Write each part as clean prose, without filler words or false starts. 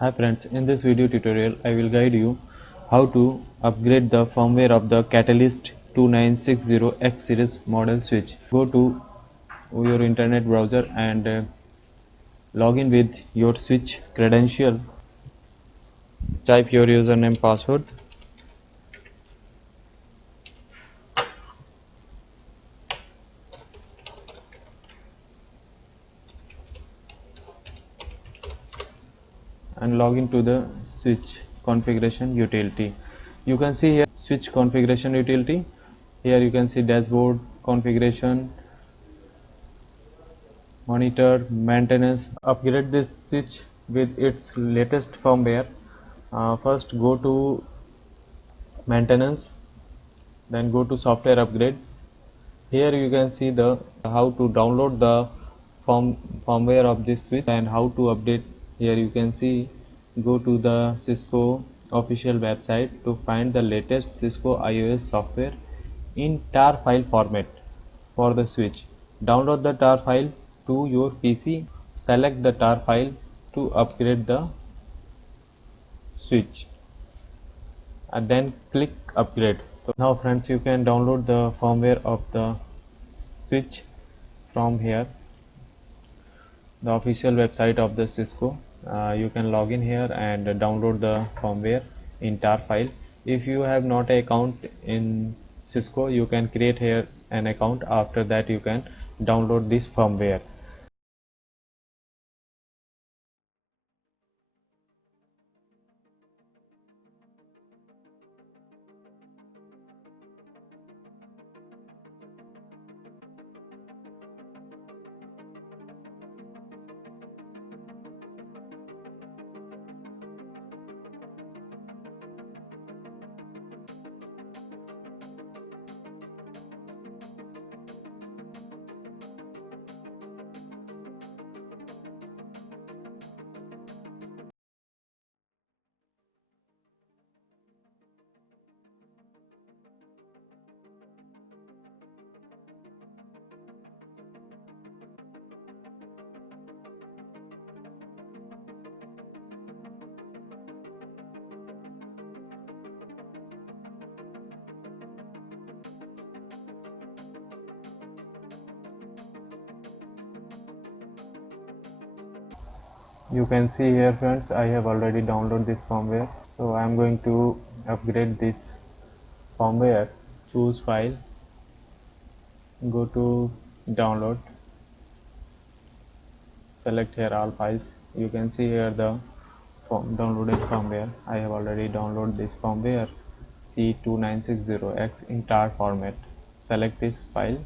Hi friends, in this video tutorial I will guide you how to upgrade the firmware of the Catalyst 2960x series model switch. Go to your internet browser and log in with your switch credential. Type your username password and log into the switch configuration utility. You can see here switch configuration utility. Here you can see dashboard configuration, monitor, maintenance. Upgrade this switch with its latest firmware. First go to maintenance, then go to software upgrade. Here you can see the how to download the firmware of this switch and how to update. Here you can see, go to the Cisco official website to find the latest Cisco iOS software in tar file format for the switch. Download the tar file to your PC. Select the tar file to upgrade the switch and then click upgrade. So now friends, you can download the firmware of the switch from here, the official website of the Cisco. You can log in here and download the firmware in tar file. If you have not an account in Cisco, you can create here an account. After that you can download this firmware. You can see here friends, I have already downloaded this firmware. So I am going to upgrade this firmware. Choose file, go to download, select here all files. You can see here the downloaded firmware. I have already downloaded this firmware C2960x in tar format. Select this file,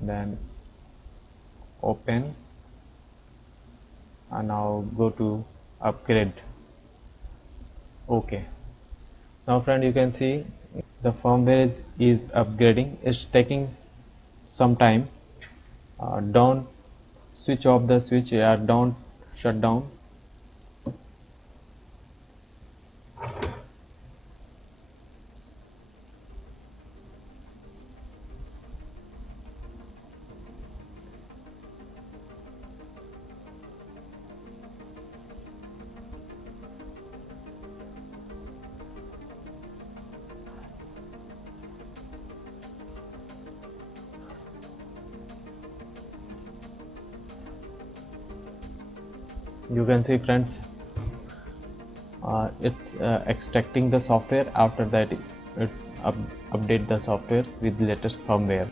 then open, and now go to upgrade. Okay, now friend, you can see the firmware is upgrading. It's taking some time. Don't switch off the switch, don't shut down. You can see friends, it's extracting the software. After that it's update the software with latest firmware.